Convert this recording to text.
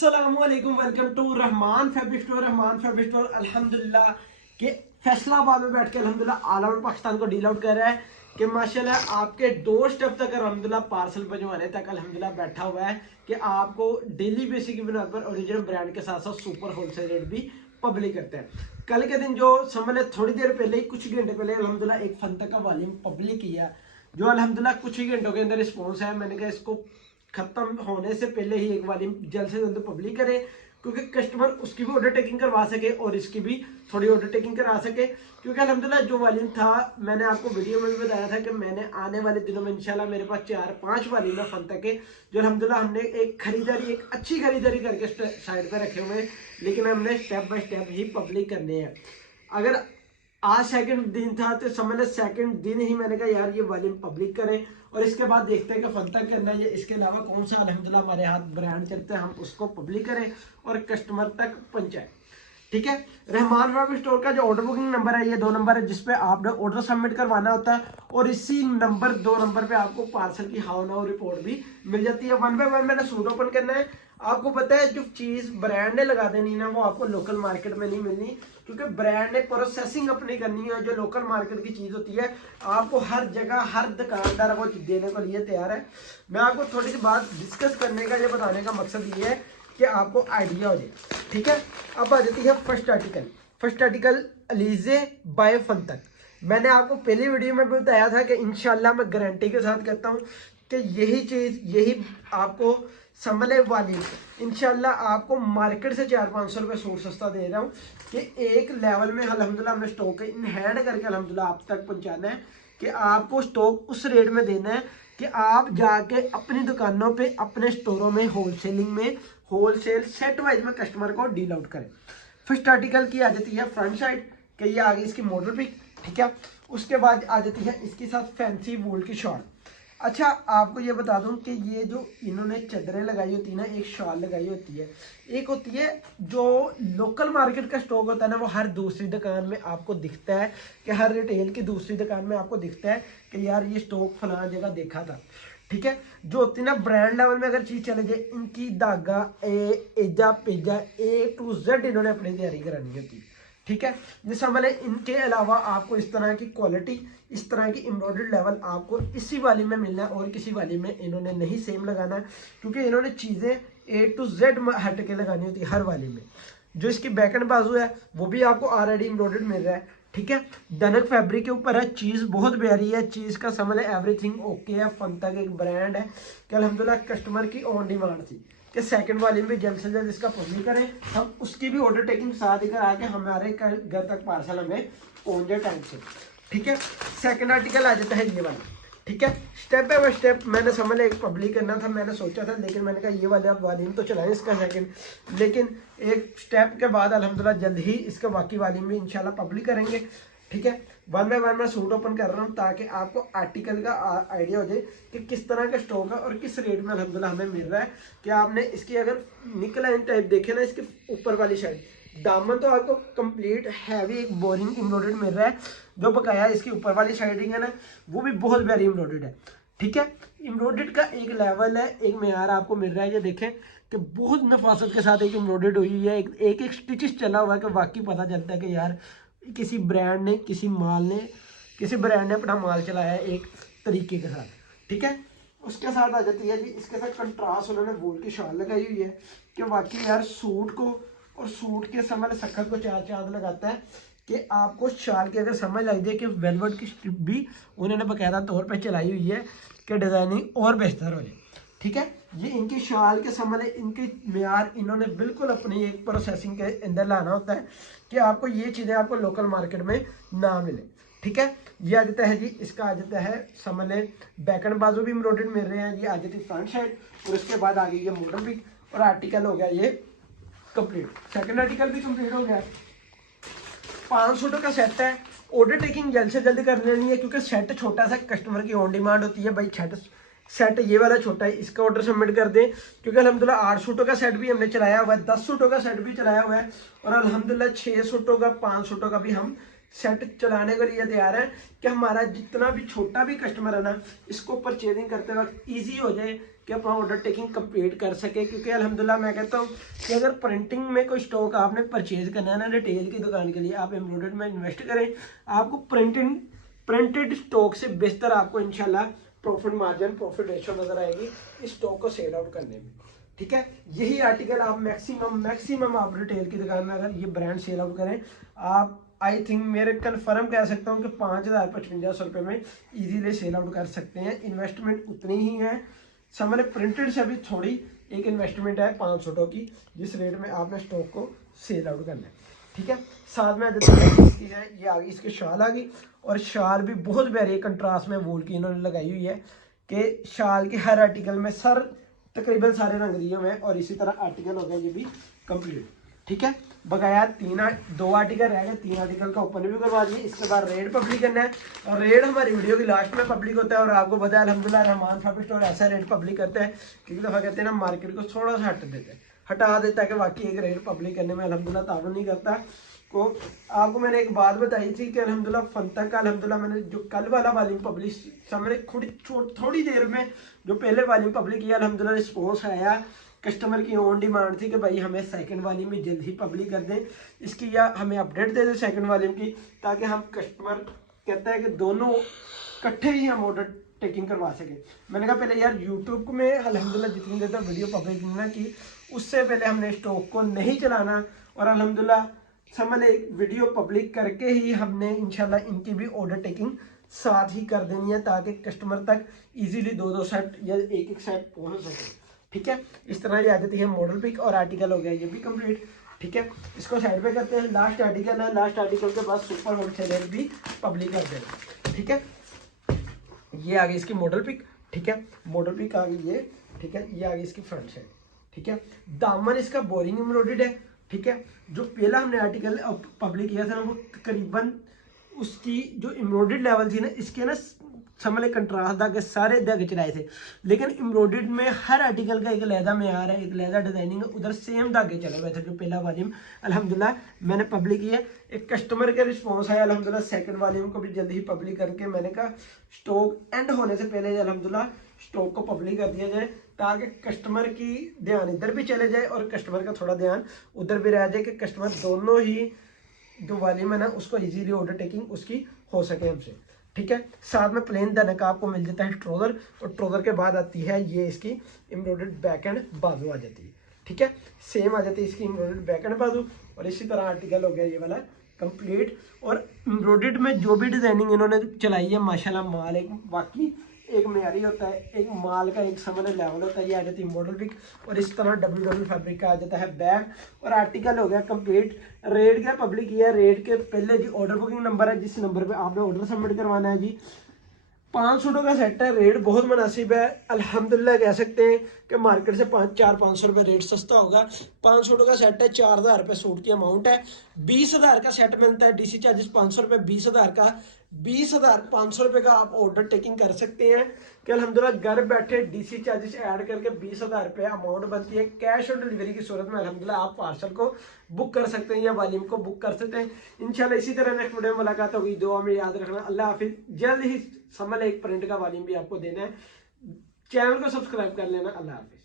अस्सलामुअलैकुम, welcome to Rahman fabric store. Rahman fabric store अल्हम्दुलिल्लाह के फैसलाबाद में बैठ के अल्हम्दुलिल्लाह ऑल ओवर पाकिस्तान को डील आउट कर रहा है कि माशाल्लाह आपके डोर स्टेप तक अल्हम्दुलिल्लाह पार्सल पहुंचवाने तक अल्हम्दुलिल्लाह बैठा हुआ है कि आपको डेली बेसिस की बिना पर ओरिजिनल ब्रांड के साथ साथ सुपर होलसेल रेट भी पब्लिक करते हैं। कल के दिन जो समझ लें थोड़ी देर पहले ही, कुछ घंटे पहले अल्हम्दुलिल्लाह एक फन तक का वॉल्यूम पब्लिक किया, जो अल्हम्दुलिल्लाह कुछ ही घंटों के अंदर रिस्पॉन्स है। मैंने कहा इसको खत्म होने से पहले ही एक वाली जल्द से जल्द पब्लिक करे, क्योंकि कस्टमर उसकी भी ऑर्डर टेकिंग करवा सके और इसकी भी थोड़ी ऑर्डर टेकिंग करा सके। क्योंकि अल्हम्दुलिल्लाह जो वालीम था, मैंने आपको वीडियो में भी बताया था कि मैंने आने वाले दिनों में इंशाल्लाह मेरे पास 4-5 वालीम है फन तक के, जो अल्हम्दुलिल्लाह हमने एक खरीदारी, एक अच्छी खरीदारी करके साइड पर रखे हुए हैं, लेकिन हमने step by step he public करने हैं। अगर आज सेकंड दिन था तो समझ लें सेकंड दिन ही मैंने कहा यार ये वॉल्यूम पब्लिक करें और इसके बाद देखते हैं कि फन तक करना है, इसके अलावा कौन सा अल्हम्दुलिल्लाह हमारे हाथ ब्रांड चलते हैं, हम उसको पब्लिक करें और कस्टमर तक पहुंचाएं। ठीक है। रहमान फैब्रिक स्टोर का जो ऑर्डर बुकिंग नंबर है, ये 2 नंबर है जिसपे आपने ऑर्डर सबमिट करवाना होता है, और इसी नंबर 2 नंबर पे आपको पार्सल की हाउ नाउ रिपोर्ट भी मिल जाती है। 1 बाय 1 मैंने सूट ओपन करना है। आपको पता है जो चीज ब्रांड ने लगा देनी ना, वो आपको लोकल मार्केट में नहीं मिलनी, क्योंकि ब्रांड ने प्रोसेसिंग अपनी करनी है। जो लोकल मार्केट की चीज होती है आपको हर जगह हर दुकानदार वो देने को लिए तैयार है। मैं आपको थोड़ी सी बात डिस्कस करने का, ये बताने का मकसद ये है कि आपको आइडिया हो जाए। ठीक है। अब आ जाती है फर्स्ट आर्टिकल। फर्स्ट आर्टिकल अलीजे बाय फन तक। मैंने आपको पहली वीडियो में भी बताया था कि इंशाल्लाह मैं गारंटी के साथ कहता हूँ कि यही चीज, यही आपको संभले वाली इंशाल्लाह आपको मार्केट से 400-500 रुपये सूट सस्ता दे रहा हूँ कि एक लेवल में अल्हम्दुलिल्लाह हमने स्टॉक इन हैंड करके अल्हम्दुलिल्लाह आप तक पहुँचाना है, कि आपको स्टॉक उस रेट में देना है कि आप जाके अपनी दुकानों पे, अपने स्टोरों में, होलसेलिंग में, होलसेल सेट वाइज में कस्टमर को डील आउट करें। फर्स्ट आर्टिकल की आ जाती है फ्रंट साइड कि ये आ गई इसकी मॉडल पिक। ठीक है। उसके बाद आ जाती है इसके साथ फैंसी वूल की शॉल। अच्छा, आपको ये बता दूं कि ये जो इन्होंने चादरें लगाई होती है ना, एक शॉल लगाई होती है, एक होती है जो लोकल मार्केट का स्टॉक होता है ना, वो हर दूसरी दुकान में आपको दिखता है, कि हर रिटेल की दूसरी दुकान में आपको दिखता है कि यार ये स्टॉक फलाना जगह देखा था। ठीक है। जो होती है ना ब्रांड लेवल में अगर चीज चले जाए, इनकी धागा एजा पेजा A to Z इन्होंने अपनी तैयारी करानी होती है। ठीक है। जैसा मैंने इनके अलावा आपको इस तरह की क्वालिटी, इस तरह की एम्ब्रॉयडर्ड लेवल आपको इसी वाली में मिलना है, और किसी वाली में इन्होंने नहीं सेम लगाना है, क्योंकि इन्होंने चीजें A to Z हट के लगानी होती है हर वाली में। जो इसकी बैक एंड बाजू है वो भी आपको ऑलरेडी एम्ब्रॉयडर्ड मिल रहा है। ठीक है। डनक फैब्रिक के ऊपर है, चीज बहुत प्यारी है, चीज का समझ है एवरीथिंग ओके है। फन तक एक ब्रांड है कि अल्हम्दुलिल्लाह कस्टमर की ऑन डिमांड थी कि सेकंड वाली में जल्द से जल्द इसका पब्लिक करें, हम उसकी भी ऑर्डर टेकिंग साथ ही करा के हमारे घर तक पार्सल हमें पहुंच जाए टाइम से। ठीक है। सेकंड आर्टिकल आ जाता है ये वाला। ठीक है। स्टेप बाय स्टेप मैंने समझ लिया, एक पब्लिक करना था मैंने सोचा था, लेकिन मैंने कहा ये वाले आप वालीम तो चलाएं इसका सेकंड, लेकिन एक स्टेप के बाद अल्हम्दुलिल्लाह जल्द ही इसका बाकी वालीम भी इंशाल्लाह पब्लिक करेंगे। ठीक है। 1 बाय 1 मैं सूट ओपन कर रहा हूँ ताकि आपको आर्टिकल का आइडिया हो जाए कि किस तरह का स्टॉक है और किस रेट में अल्हम्दुलिल्लाह हमें मिल रहा है। कि आपने इसकी अगर निकल लाइन टाइप देखे ना, इसके ऊपर वाली साइड दामन तो आपको कंप्लीट हैवी एक बोरिंग एम्ब्रॉयडर्ड मिल रहा है, जो बकाया इसकी ऊपर वाली साइडिंग है ना, वो भी बहुत वेरी एम्ब्रॉयडर्ड है। ठीक है। एम्ब्रॉयडर्ड का एक लेवल है, एक मेयार आपको मिल रहा है। ये देखें कि बहुत नफासत के साथ एक एम्ब्रॉयडर्ड हुई है, एक एक स्टिचेस चला हुआ है, कि वाकई पता चलता है कि यार किसी ब्रांड ने, किसी ब्रांड ने अपना माल चलाया है एक तरीके के साथ। ठीक है। उसके साथ आ जाती है जी, इसके साथ कंट्रास्ट उन्होंने वूल की शॉल लगाई हुई है, कि वाकई यार सूट को और सूट के समझ सखत को 4 चांद लगाता है। कि आपको शाल की अगर समझ लग जाए कि वेलवेट की स्ट्रिप भी उन्होंने बाकायदा तौर पे चलाई हुई है कि डिजाइनिंग और बेहतर हो जाए। ठीक है। ये इनकी शाल के समझ, इनके म्यार इन्होंने बिल्कुल अपनी एक प्रोसेसिंग के अंदर लाना होता है कि आपको ये चीज़ें आपको लोकल मार्केट में ना मिले। ठीक है। ये आ जाता है जी, इसका आ जाता है समझ लें बैक एंड बाजू भी एम्ब्रॉयडर्ड मिल रहे हैं। ये आ जाती है फ्रंट साइड, और उसके बाद आ गई ये मॉडल पिक, और आर्टिकल हो गया ये कंप्लीट। सेकंड आर्टिकल भी कंप्लीट हो गया। 5 सूटों का सेट है। ऑर्डर टेकिंग जल्द से जल्द कर लेनी है, क्योंकि सेट छोटा सा कस्टमर की ऑन डिमांड होती है। भाई सेट ये वाला छोटा है, इसका ऑर्डर सबमिट कर दें, क्योंकि अल्हम्दुलिल्लाह 8 सूटों का सेट भी हमने चलाया हुआ है, 10 सूटों का सेट भी चलाया हुआ है, और अल्हम्दुलिल्लाह 6 सूटों का, 5 सूटों का भी हम सेट चलाने के लिए तैयार है, कि हमारा जितना भी छोटा भी कस्टमर है ना, इसको परचेजिंग करते वक्त ईजी हो जाए, कि अपना ऑर्डर टेकिंग कंप्लीट कर सके। क्योंकि अल्हम्दुलिल्लाह मैं कहता हूँ कि अगर प्रिंटिंग में कोई स्टॉक आपने परचेज करना है ना रिटेल की दुकान के लिए, आप एम्ब्रॉयडर्ड में इन्वेस्ट करें, आपको प्रिंटेड स्टॉक से बेहतर आपको इंशाल्लाह प्रॉफिट मार्जिन प्रॉफिट रेशो नजर आएगी इस स्टॉक को सेल आउट करने में। ठीक है, यही आर्टिकल आप मैक्सिमम आप रिटेल की दुकान में अगर ये ब्रांड सेल आउट करें, आप आई थिंक मेरे कन्फर्म कह सकता हूँ कि 5,000-5500 रुपये में इजीली सेल आउट कर सकते हैं। इन्वेस्टमेंट उतनी ही है, समझ प्रिंटेड से भी थोड़ी एक इन्वेस्टमेंट है 500 की, जिस रेट में आपने स्टॉक को सेल आउट करना है। ठीक है, साथ में इसकी है ये आ गई, इसकी शाल आ गई, और शाल भी बहुत प्यारी कंट्रास्ट में वूल की इन्होंने लगाई हुई है कि शाल के हर आर्टिकल में सर तकरीबन सारे रंग दिए हुए हैं, और इसी तरह आर्टिकल हो गया ये भी कंप्लीट। ठीक है, बकाया 2 आर्टिकल रह गए, 3 आर्टिकल का ओपन भी करवा दिए। इसके बाद रेट पब्लिक करना है, और रेट हमारी वीडियो की लास्ट में पब्लिक होता है। और आपको पता है अल्हम्दुलिल्लाह रहमान फैब्रिक स्टोर ऐसा रेट पब्लिक करते हैं कि दफ़ा कहते हैं ना मार्केट को थोड़ा सा हटा देता है कि वाकई एक रेट पब्लिक करने में अल्हम्दुलिल्लाह ताबन नहीं करता। को आपको मैंने एक बात बताई थी कि अल्हम्दुलिल्लाह फंतक का अल्हम्दुलिल्लाह मैंने जो कल वाला वॉल्यूम पब्लिश सामने थोड़ी देर में जो पहले वॉल्यूम पब्लिक किया अल्हम्दुलिल्लाह रिस्पॉन्स आया, कस्टमर की ऑन डिमांड थी कि भाई हमें सेकंड वॉल्यूम में जल्द ही पब्लिक कर दें इसकी, या हमें अपडेट दे दें सेकंड वॉल्यूम की, ताकि हम कस्टमर कहता है कि दोनों इकट्ठे ही हम ऑर्डर टेकिंग करवा सके। मैंने कहा पहले यार यूट्यूब में अल्हम्दुलिल्लाह जितनी देर तक वीडियो पब्लिक ना की उससे पहले हमने स्टॉक को नहीं चलाना, और अल्हम्दुलिल्लाह समझ एक वीडियो पब्लिक करके ही हमने इंशाल्लाह इनकी भी ऑर्डर टेकिंग साथ ही कर देनी है, ताकि कस्टमर तक इजीली 2-2 सेट या एक सेट पहुंच सके। ठीक है, इस तरह ये आ जाती है मॉडल पिक, और आर्टिकल हो गया ये भी कंप्लीट। ठीक है, इसको साइड पे करते हैं। लास्ट आर्टिकल है, लास्ट आर्टिकल के बाद सुपर होलसेलर भी पब्लिक कर देना। ठीक है, ये आ गई इसकी मॉडल पिक। ठीक है, मॉडल पिक आ गई ये। ठीक है, ये आ गई इसकी फ्रंट साइड। ठीक है, दामन इसका बोरिंग एम्ब्रॉयडर्ड है। ठीक है, जो पहला हमने आर्टिकल पब्लिक किया था ना वो तकरीबन उसकी जो एम्ब्रॉयडर्ड लेवल थी ना, इसके ना समझ कंट्रास्ट धागे सारे धागे चलाए थे, लेकिन एम्ब्रॉयडर्ड में हर आर्टिकल का एक लहदा मेयार है, एक लहदा डिजाइनिंग है, उधर सेम धागे चले हुए थे। जो पहला वॉल्यूम अल्हम्दुलिल्लाह मैंने पब्लिक किया, एक कस्टमर का रिस्पॉन्स आया अल्हम्दुलिल्लाह, सेकंड वॉल्यूम को भी जल्दी ही पब्लिक करके मैंने कहा स्टॉक एंड होने से पहले अल्हम्दुलिल्लाह स्टॉक को पब्लिक कर दिया जाए, ताकि कस्टमर की ध्यान इधर भी चले जाए और कस्टमर का थोड़ा ध्यान उधर भी रह जाए, कि कस्टमर दोनों ही जो वॉल्यूम है ना उसको इजीली ऑर्डर टेकिंग उसकी हो सके हमसे। ठीक है, साथ में प्लेन देने का आपको मिल जाता है ट्रोजर, और ट्रोजर के बाद आती है ये इसकी एम्ब्रॉयडर्ड बैक एंड बाजू आ जाती है। ठीक है, सेम आ जाती है इसकी एम्ब्रॉयडर्ड बैक एंड बाजू, और इसी तरह आर्टिकल हो गया ये वाला कंप्लीट। और एम्ब्रॉयडर्ड में जो भी डिजाइनिंग इन्होंने चलाई है माशाल्लाह माल एक बाकी एक मेयारी होता है, एक माल का एक समझ लेवल होता है। ये आ जाती है मॉडल पिक, और इस तरह डब्ल्यू फैब्रिक का आ जाता है बैग, और आर्टिकल हो गया कंप्लीट। रेट क्या पब्लिक किया, रेट के पहले जी ऑर्डर बुकिंग नंबर है, जिस नंबर पे आपने ऑर्डर सबमिट करवाना है जी। 500 सूटों का सेट है, रेट बहुत मुनासिब है अल्हम्दुलिल्लाह, कह सकते हैं कि मार्केट से 400-500 रुपये रेट सस्ता होगा। 500 सूटों का सेट है, 4,000 रुपये सूट की अमाउंट है। 20,000 का सेट मिलता है, डीसी चार्जेस 500 रुपये, 20,000 का 20,500 रुपये का आप ऑर्डर टेकिंग कर सकते हैं कि अल्हम्दुलिल्लाह घर बैठे डीसी चार्जेस ऐड करके 20,000 रुपये अमाउंट बनती है। कैश ऑन डिलीवरी की सूरत में अल्हम्दुलिल्लाह आप पार्सल को बुक कर सकते हैं या वॉल्यूम को बुक कर सकते हैं। इंशाल्लाह इसी तरह नेक्स्ट वीडियो में मुलाकात होगी। दुआ में याद रखना। अल्लाह हाफिज। जल्द ही समझ एक प्रिंट का वॉल्यूम भी आपको देना है। चैनल को सब्सक्राइब कर लेना। अल्लाह हाफिज।